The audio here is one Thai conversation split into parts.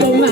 Công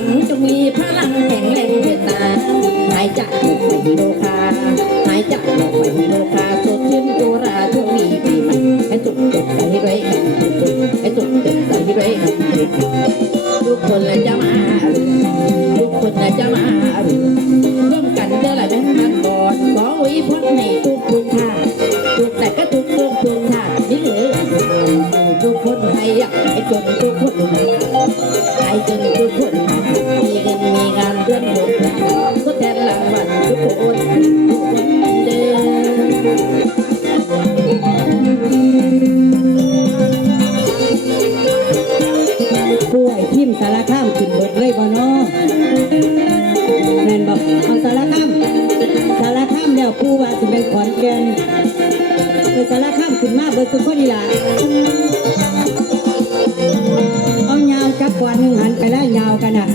เอายาวจักกว่าหนึ่งหันไปแล้วยาวกันอะ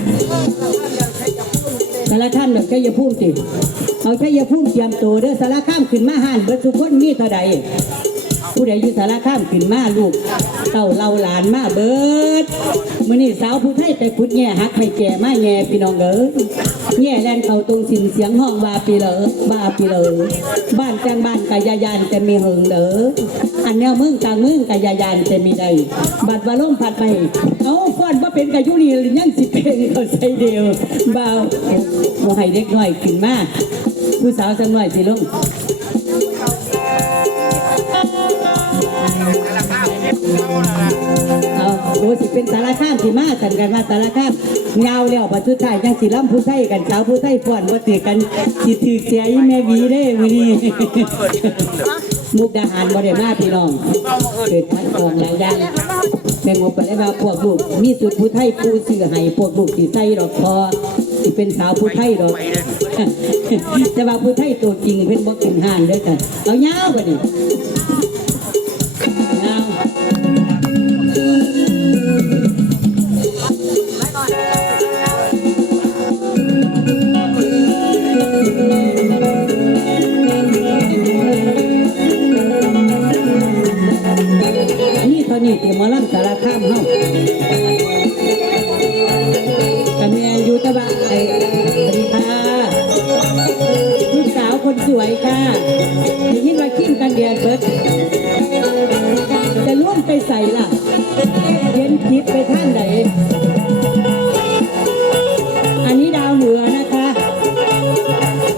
สารท่ามเดี๋ยวแค่ยาพุ่มติเอาแค่ยาพุ่มเตรียมตัวเด้อสารข้ามขึ้นมาหันเบิดสุดคนมีเท่าใดผู้ใดอยู่สารข้ามขึ้นมาลูกเต่าเราหลานมาเบิด มื้อนี้สาวผู้ไทยไปพุดแง่ฮักไม่แก่มาแง่พี่น้องเอ้ยแง่แลนเขาตรงสินเสียงห้องว่าปีเหลอบ้าปีเหลอบ้านจังบ้านกะยายานแต่มีเหิงเด้ออันแนวมึงกลางมึงกะยายานแต่มีใดบัดว่าลมพัดไปเอาฟ้อนบ่าเป็นกะยุนียังสิเป็นเขาใส่เดียวบ่าวบ่ให้เด็กน้อยขึ้นมาผู้สาวจังน้อยสิลุงเอา โอ้สิเป็นสารข้ามที่มากันกันมาสารข้ามเงาแล้วปัจจุบันยังสิล้ำผู้ไทยกันสาวผู้ไทยฟ้อนว่าถือกันสิถือเสียอีแม่วีเด้มื้อนี้มุกดาหารบ่ได้มาพี่น้องเกิดพันองหลายอย่างแม่งบไปเลยว่าพวกลูกมีสุดผู้ไทยปูซื้อให้พวกลูกสิใส่ดอกคอสิเป็นสาวผู้ไทยดอกแต่ว่าผู้ไทยตัวจริงเพิ่นบ่กินห่านเด้อจ้ะเอายาวบัด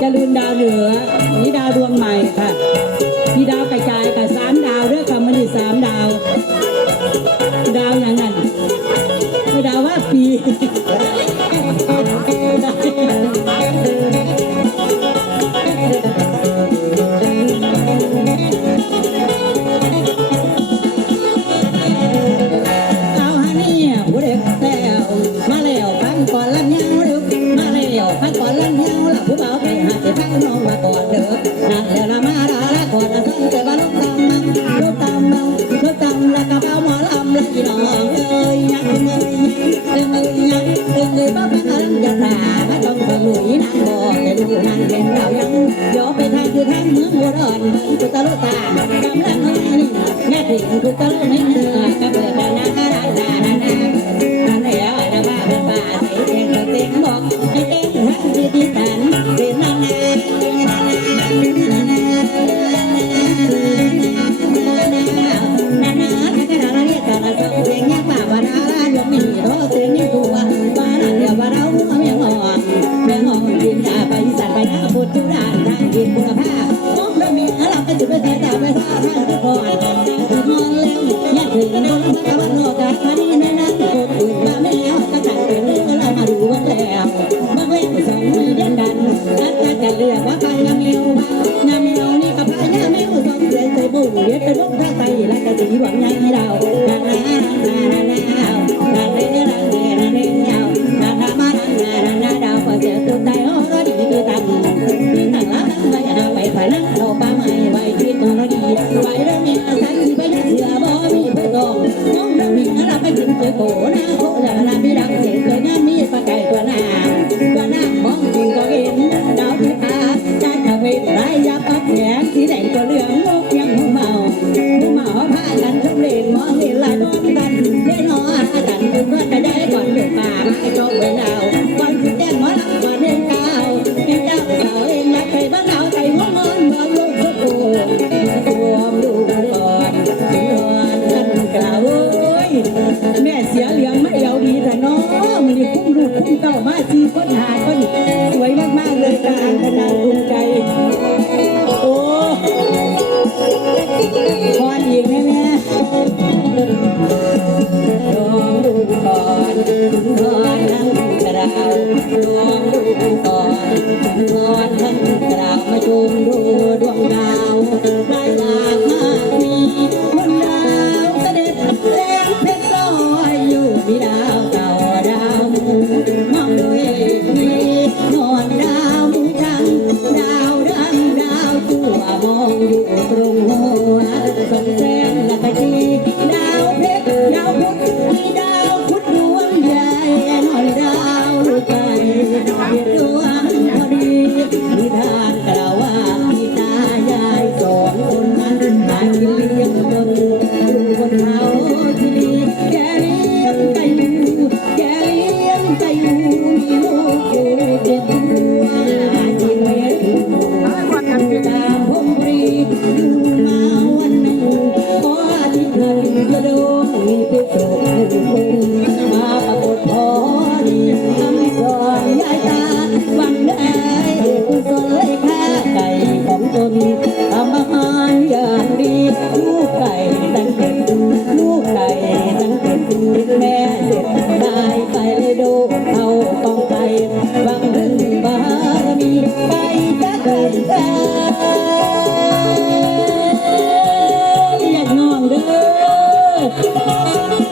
จรุนดาวเหนือนี่ดาวดวงใหม่ค่ะ คุณภาพมองรามีเราไปจุดไปแต่ดาวไปท่าทางทุกคนถึงมองเล่นยัดถึงบนพระวันโลกาคดีในนั้นโคตรอุ่นมาแมวก็จัดเป็นเรื่องเรามาดูบ้างแล้วบ้างเล่นสองมือเด่นดันนัดกันจะเรียกว่าใครยาเมียวยาเมียวนี่กับพายาเมียวสองเดือนใส่บุ้งเย็ดเป็นลูกท่าไตและกะสีหวังยังให้เราดานา ไม่ได้พบกับแต่ละไม่รักเลย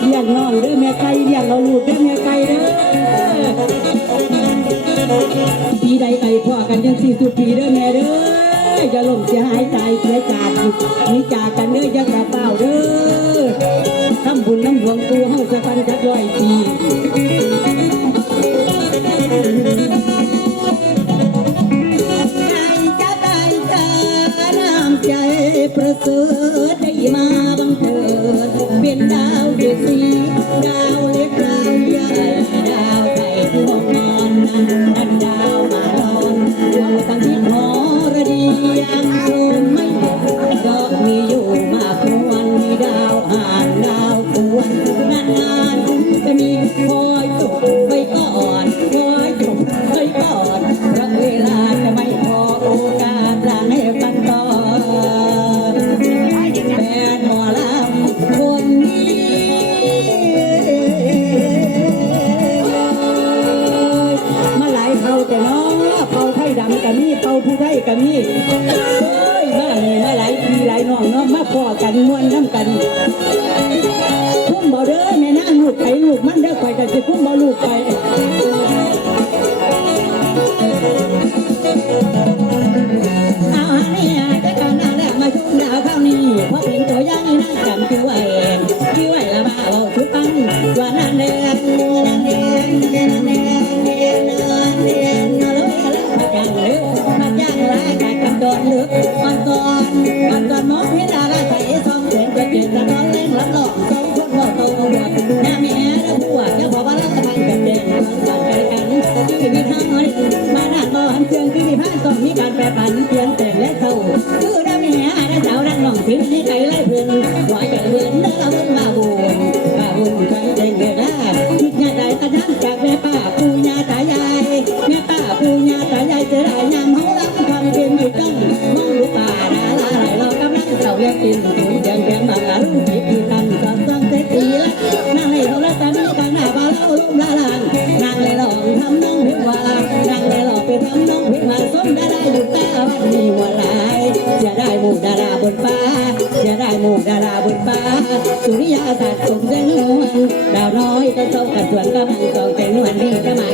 เลี้ยงน้องเด้อแม่ไก่เลี้ยงเราหลุดเด้อแม่ไก่เด้อปีใดไก่พ่อกันยังสี่สุดปีเด้อแม่เด้ออย่าล่มเสียหายใจเสียจากนี้จากกันเด้ออย่ากระเป๋าเด้อทำบุญน้ำหลวงตัวเฮาจะพันจักร้อยปี ลูกมันเด็กไปกัก็สิคุ้มบ่ลูกไป Cái này. สวนก็พังตองแต่นวลนี่จะมา